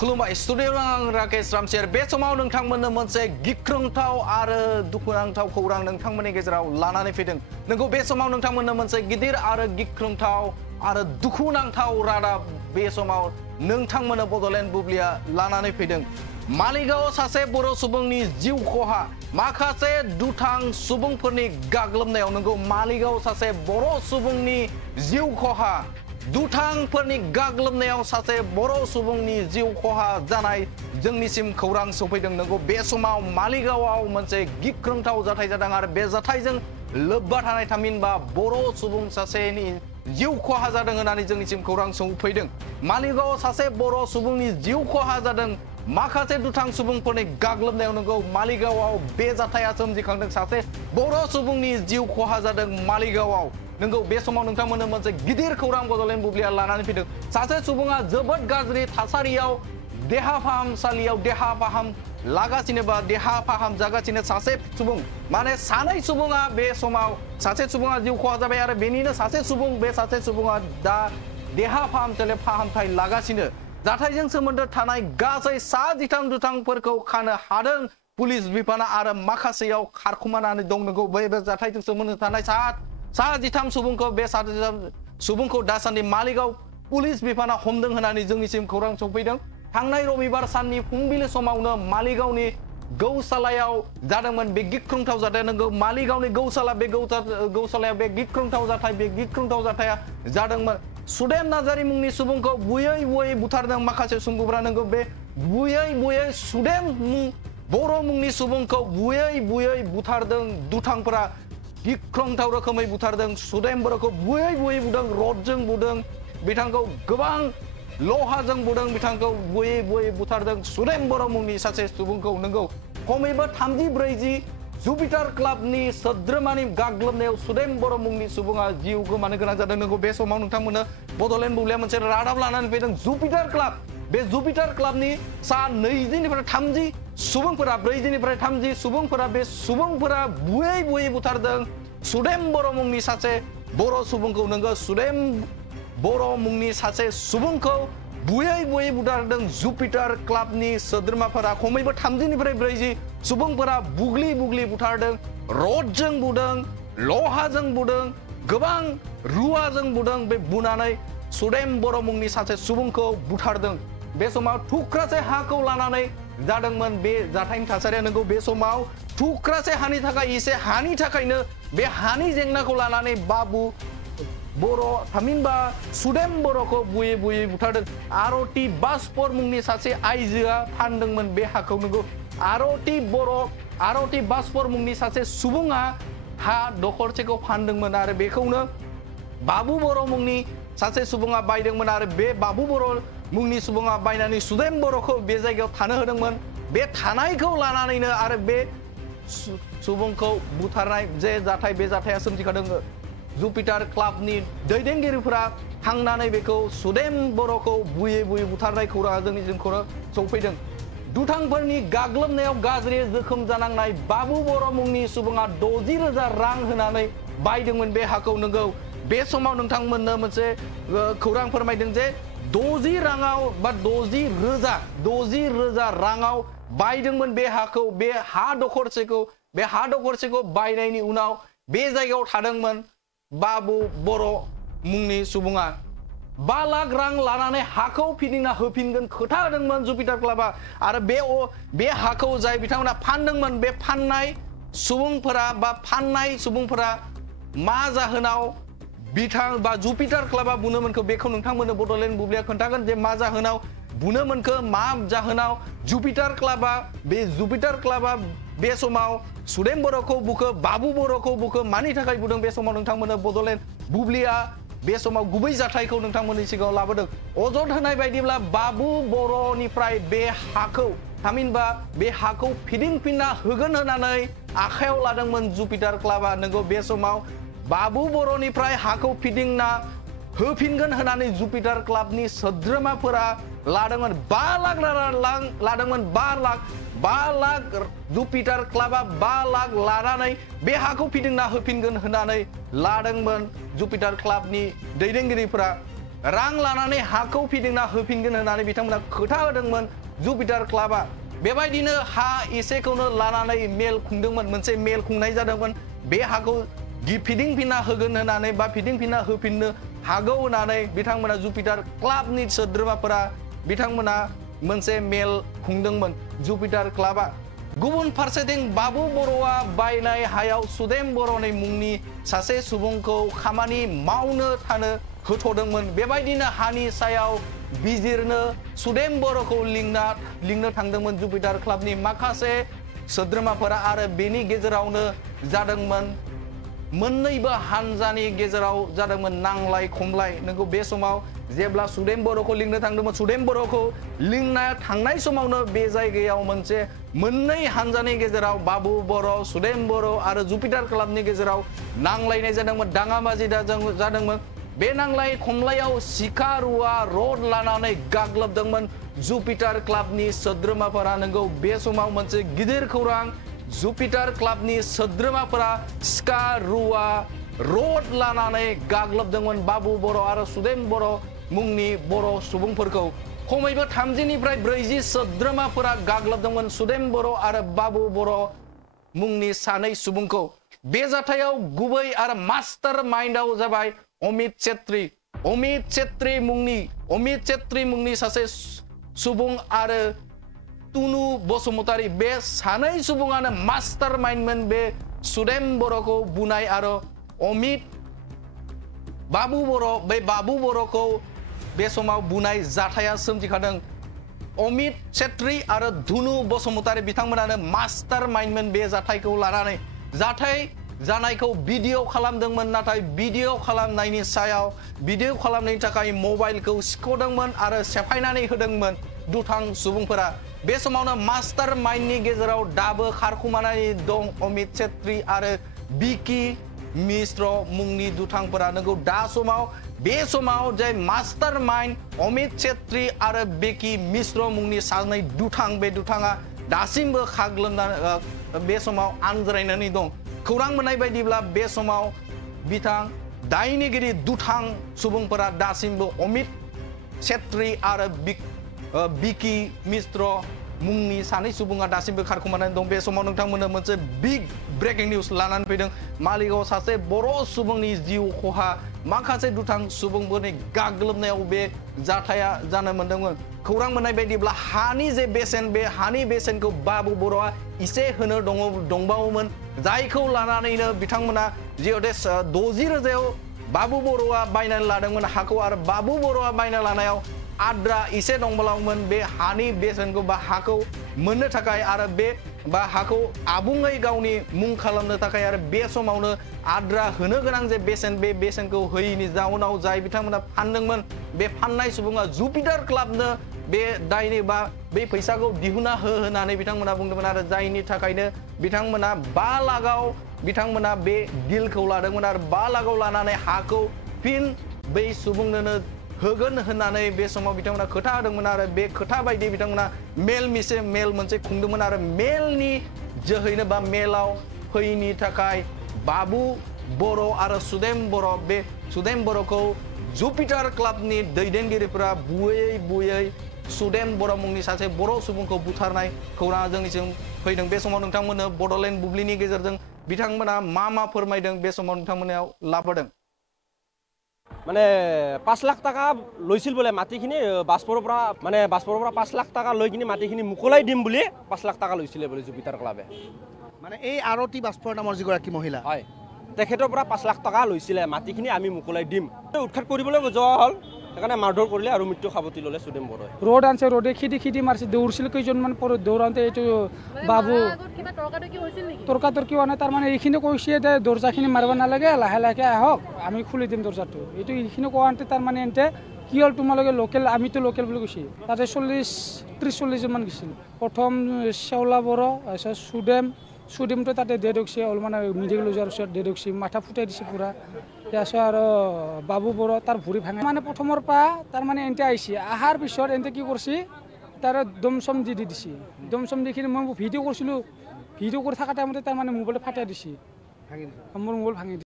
खुलुमबाय स्टुडिअ आं राकेश रामसियार बे समाव नोंथांमोननो मोनसे गिख्रंथाव आरो दुखुनांथाव खौरां नोंथांमोननि गेजेराव लानानै फैदों नंगौ बे समाव नोंथांमोननो मोनसे गिदिर आरो गिख्रंथाव आरो दुखुनांथाव रादाब बे समाव नोंथांमोननो बडलेण्ड बुब्लिया लानानै फैदों मालिगाव सासे बर' सुबुंनि जिउ खहा माखासे दुथां सुबुंफोरनि गाग्लोबनायाव नंगौ मालिगाव सासे बर' सुबुंनि जिउ खहा दुथांफोरनि गाग्लोबनायाव सासे बर' सुबुंनि जिउ खहा जानाय जोंनिसिम खौरां सफैदों नंगौ बे समाव मालिगावआव मोनसे गिख्रंथाव जाथाय जादों आरो बे जाथायजों लोब्बा थानाय थामहिनबा बर' सुबुं सासेनि जिउ खहा जादों होननानै जोंनिसिम खौरां सफैदों मालिगावआव सासे बर' सुबुंनि जिउ खहा जादों माखासे दुथां सुबुंफोरनि गाग्लोबनायाव नंगौ मालिगावआव बे जाथाया सोमजिखांदों सासे बर' सुबुंनि जिउ खहा जादों मालिगावआव नंगौ बे समाव नोंथांमोननो मोनसे गिदिर खौरां बडलेण्ड बुब्लिया लानानै फैदों सासे सुबुङा जोबोद गाज्रि थासारियाव देहा फाहामसालियाव देहा फाहाम लागासिनो बा देहा फाहाम जागासिनो सासे सुबुं माने सानै सुबुङा बे समाव सासे सुबुङा जिउ खहा जाबाय आरो बेनिनो सासे सुबुं बे सासे सुबुङा दा देहा फाहामसालियाव फाहामथाय लागासिनो जाथायजों सोमोन्दो थानाय गासै 13 दुथांफोरखौ खानो हादों पुलिस बिफाना आरो माखासेयाव खारखुमानानै दं नंगौ बे जाथायजों सोमोन्दो थानाय 13 सुबुंखौ बे 13 सुबुंखौ दासान्दि मालिगाव पुलिस बिफाना हमदों होननानै जोंनिसिम खौरां सफैदों थांनाय रबिबार साननि फुंबिलि समावनो मालिगावनि गौशालायाव जादोंमोन बे गिख्रंथाव जाथाय नंगौ मालिगावनि गौशाला बे गौशालायाव बे गिख्रंथाव जाथाया जादोंमोन सुदेम नार्जारी मुंनि सुबुंखौ बुयै बुयै बुथारदों माखासे सुबुंफोरा नंगौ बे बुयै सुदेम बर' मुंनि सुबुंखौ बुयै बुथारदों दुथांफोरा गिख्रंथाव रोखोमै बुथारदों सुदेम बर'खौ बुयै बुदों रडजों बुदों बिथांखौ गोबां लहाजों बुदों बिथांखौ बुयै बुथारदों सुदेम बर' मुंनि सासे सुबुंखौ नंगौ खमैबो 30-40 जुपिटार क्लाबनि सोद्रोमानि गाग्लोबनायाव सुदेम बर' मुंनि सुबुङा जिउ गोमानो गोनां जादों नंगौ बे समाव नोंथांमोननो बडलेण्ड बुब्लिया मोनसे रादाब लानानै फैदों जुपिटार क्लाब बे जुपिटार क्लाबनि 20निफ्राय 30 सुबुंफोरा 40निफ्राय 30 सुबुंफोरा बे सुबुंफोरा बुयै बुथारदों सुदेम बर' मुंनि सासे बर' सुबुंखौ नंगौ सुदेम बर' मुंनि सासे सुबुंखौ बुयै बुथारदों जुपिटार क्लाबनि सोद्रोमाफोरा खमैबो 30निफ्राय 40 सुबुंफोरा बुग्लि बुथारदों रडजों बुदों लहाजों बुदों गोबां रुवाजों बुदों बे बुनानै सुदेम बर' मुंनि सासे सुबुंखौ बुथारदों बे समाव थुख्रासे हाखौ लानानै जादोंमोन बे जाथायनि थासारिया नंगौ बे समाव थुख्रासे हानि थाखाय एसे हानि थाखायनो बे हानि जेंनाखौ लानानै बाबु बर' थामहिनबा सुदेम बर'खौ बुयै बुथारदों आरती बासपर मुंनि सासे आइजोआ फानदोंमोन बे हाखौ नंगौ आरती बासपर मुंनि सासे सुबुङा हा दखरसेखौ फानदोंमोन आरो बेखौनो बाबु बर' मुंनि सासे सुबुङा बायदोंमोन आरो बे बाबु बर' मुंनि सुबुङा बायनानै सुदेम बर'खौ बे जायगायाव थानो होदोंमोन बे थानायखौ लानानैनो आरो बे सुबुंखौ बुथारनाय जे जाथाय बे जाथाया सोमजिखादों जुपिटार क्लाबनि दैदेनगिरिफोरा थांनानै बेखौ सुदेम बर'खौ बुयै बुथारनाय खौराङा जोंनिसिम सौफैदों दुथांफोरनि गाग्लोबनायाव गाज्रि जोखोम जानांनाय बाबु बर' मुंनि सुबुङा 60,000 रां होनानै बायदोंमोन बे हाखौ नंगौ बे समाव नोंथांमोननो मोनसे खौरां फोरमायदों जे 60 राङाव बा 60,000 राङाव बायदोंमोन बे हाखौ बे हा दखरसेखौ बायनायनि उनाव बे जायगायाव थादोंमोन बाबु बर' मुंनि सुबुङा 5 लाख रां लानानै हाखौ फिदिंना होफिनगोन खोथा होदोंमोन जुपिटार क्लाबा आरो बे हाखौ जाय बिथांमोना फानदोंमोन बे फाननाय सुबुंफोरा मा जाहोनाव बिथां बा जुपिटार क्लाबा बुनो मोनखो बेखौ नोंथांमोननो बडलेण्ड बुब्लिया खोन्थागोन जे मा जाहोनाव बुनो मोनखो मा जाहोनाव जुपिटार क्लाबा बे समाव सुदेम बर'खौ बुखो बाबु बर'खौ बुखो मानि थाखाय बुदों बे समाव नोंथांमोननो बडलेण्ड बुब्लिया बे समाव गुबै जाथायखौ नोंथांमोननि सिगाङाव लाबोदों अजद होनाय बायदिब्ला बाबु बर'निफ्राय बे हाखौ थामहिनबा बे हाखौ फिदिंफिनना होगोन होननानै आखायाव लादोंमोन जुपिटार क्लाबा नंगौ बे समाव बाबु बर'निफ्राय हाखौ फिदिंना होफिनगोन होननानै जुपिटार क्लाबनि सोद्रोमाफोरा लादोंमोन 5 लाख लादोंमोन 5 लाख जुपिटार क्लाबा 5 लाख लानानै बे हाखौ फिदिंना होफिनगोन होननानै लादोंमोन जुपिटार क्लाबनि दैदेनगिरिफोरा रां लानानै हाखौ फिदिंना होफिनगोन होननानै बिथांमोना खोथा होदोंमोन जुपिटार क्लाबा बेबायदिनो हा एसेखौनो लानानै मेल खुंदोंमोन मोनसे मेल खुंनाय जादोंमोन बे हाखौ फिदिंफिनना होगोन होननानै बा फिदिंफिनना होफिननो हागौ होननानै बिथांमोना जुपिटार क्लाबनि सोद्रोमाफोरा बिथांमोना मोनसे मेल खुंदोंमोन जुपिटार क्लाबा गुबुन फारसेथिं बाबु बर'आ बायनाय हायाव सुदेम बर'नि मुंनि सासे सुबुंखौ खामानि मावनो थानो होथ'दोंमोन बेबायदिनो हानि सायाव बिजिरनो सुदेम बर'खौ लिंनो थांदोंमोन जुपिटार क्लाबनि माखासे सोद्रोमाफोरा आरो बेनि गेजेरावनो जादोंमोन मोन्नैबो हानजानि गेजेराव जादोंमोन नांलाय खमलाय नंगौ बे समाव जेब्ला सुदेम बर'खौ लिंनो थांदोंमोन सुदेम बर'खौ लिंना थांनाय समावनो बे जायगायाव मोनसे मोननै हानजानि गेजेराव बाबु बर' सुदेम बर' आरो जुपिटार क्लाबनि गेजेराव नांलायनाय जादोंमोन दाङाबाजि जादोंमोन बे नांलाय खमलायाव सिखा रुवा रड लानानै गाग्लोबदोंमोन जुपिटार क्लाबनि सोद्रोमाफोरा नंगौ बे समाव मोनसे गिदिर खौरां जुपिटार क्लाबनि सोद्रोमाफोरा सिखा रुवा रड लानानै गाग्लोबदोंमोन बाबु बर' आरो सुदेम बर' मुंनि बर' सुबुंफोरखौ खमैबो 30निफ्राय 40 सोद्रोमाफोरा गाग्लोबदोंमोन सुदेम बर' आरो बाबु बर' मुंनि सानै सुबुंखौ बे जाथायाव गुबै आरो मास्टार माइन्डआव जाबाय अमित चेत्री मुंनि सासे सुबुं आरो तुनु बसुमतारी बे सानै सुबुङानो मास्टार माइन्डमोन बे सुदेम बर'खौ बुनाय आरो अमित बाबु बर'खौ बे समाव बुनाय जाथाया सोमजिखादों अमित चेत्री आरो धुनु बसुमतारी बिथांमोनानो मास्टार माइन्डमोन बे जाथायखौ लानानै जाथाय जानायखौ भिडिअ खालामदोंमोन नाथाय भिडिअ खालामनायनि थाखाय मबाइलखौ सिख'दोंमोन आरो सेफायनानै होदोंमोन दुथां सुबुंफोरा बे समावनो मास्टार माइन्डनि गेजेराव दाबो खारखुमानानै दं अमित चेत्री आरो बिकी मिश्र मुंनि दुथांफोरा नंगौ बे समाव जाय मास्टार माइन्ड अमित चेत्री आरो बिकी मिश्र मुंनि सानै दुथां बे दुथाङा दासिमबो खाग्लोबनानै बे समाव आनज्रायनानै दं खौरां मोननाय बायदिब्ला बे समाव बिथां दायनिगिरि दुथां सुबुंफोरा दासिमबो अमित चेत्री आरो बिकी मिश्र मुंनि सानै सुबुङा दासिमबो खारखुमानानै दं बे समाव नोंथांमोननो मोनसे बिग ब्रेकिं निउज लानानै फैदों मालिगाव सासे बर' सुबुंनि जिउ खहा माखासे दुथां सुबुंफोरनि गाग्लोबनायाव बे जाथाया जानो मोनदोंमोन खौरां मोननाय बायदिब्ला हानि जे बेसेन बे हानि बेसेनखौ बाबु बर'आ इसे होनो दंबावोमोन जायखौ लानानैनो बिथांमोना जिहेतु 60,000 बाबु बर'आ बायनानै लादोंमोन हाखौ आरो बाबु बर'आ बायना लानायाव आद्रा इसे दंबावोमोन बे हानि बेसेनखौ बा हाखौ मोननो थाखाय आरो बे बा हाखौ आबुङै गावनि मुं खालामनो थाखाय आरो बे समावनो आद्रा होनो गोनां जे बेसेन बे बेसेनखौ होयैनि जाउनाव जाय बिथांमोना फानदोंमोन बे फाननाय सुबुङा जुपिटार क्लाबनो बे दायनि बा बे फैसाखौ दिहुना होनानै बिथांमोना बुंदोंमोन आरो जायनि थाखायनो बिथांमोना 5 लाखआव बिथांमोना बे डिलखौ लादोंमोन आरो 5 लाखआव लानानै हाखौ फिन बै सुबुंनो होगोन होननानै बे समाव बिथांमोना खोथा होदोंमोन आरो बे खोथा बायदि बिथांमोना मेल मोनसे खुंदोंमोन आरो मेलनि जोहैनो बा मेलाव फैयैनि थाखाय बाबु बर' आरो सुदेम बर' बे सुदेम बर'खौ जुपिटार क्लाबनि दैदेनगिरिफोरा बुयै सुदेम बर' मुंनि सासे बर' सुबुंखौ बुथारनाय खौराङा जोंनिसिम फैदों बे समाव नोंथांमोननो बड'लेण्ड बुब्लिनि गेजेरजों बिथांमोना मा फोरमायदों बे समाव नोंथांमोननाव लाबोदों মানে 5 লাখ টাকা লৈছিল বলে মাটিখিনি বাছপৰৰ পৰা 5 লাখ টাকা লৈ কিনি মাটিখিনি মুকলাই দিম বুলি 5 লাখ টাকা লৈছিলে বলে জুপিটাৰ ক্লাবে মানে এই আৰতি বাছপৰ নামৰ যিগৰাকী মহিলা হয় তেখেতৰ পৰা 5 লাখ টাকা লৈছিলে মাটিখিনি আমি মুকলাই দিম উৎখাত কৰিবলৈ যোৱা হল সেইকাৰণে মাৰধৰ কৰিলে আৰু মৃত্যু খাবতি ললে সুদেম বৰই रोड आनसे रोडे खिदी मारছে দৌড়ছিল কেইজনমান পৰ দৌৰান্তে এইটো বাবু কিবা তৰ্কাতৰ্কি হৈছিল নেকি তৰ্কাতৰ্কি হোৱা নাই তাৰ মানে এইখিনি কৈছে যে দৰ্জাখিনি মাৰিব নালাগে লাহে লাহে আহক আমি খুলি দিম দৰ্জাটো এইটো এইখিনি কোৱান্তে তাৰ মানে এন্তে কি হল তোমালোকে লোকেল আমিতো লোকেল বুলি কৈছে তাতে 30-40 জন মান গৈছিল প্ৰথম শেওলা বড় আছে সুদেমটো তাতে ডেডক্সি অল মানে মেডিকেল যোৱাৰ পিছত ডেডক্সি মাথা ফুটাই দিছে পুৰা আছে আৰু বাবু বড় তাৰ ভৰি ভাঙা মানে প্ৰথমৰ পৰা তাৰ মানে এন্তে আইছে আহাৰ পিছত এন্তে কি কৰিছে তাৰ দমসম দি দিছে দমসম দেখিনে মই ভিডিঅ' কৰিছিলো ভিডিঅ' কৰি থকা টাইমতে তাৰ মানে মোবাইল ফাটাই দিছে মোৰ মোবাইল ভাঙি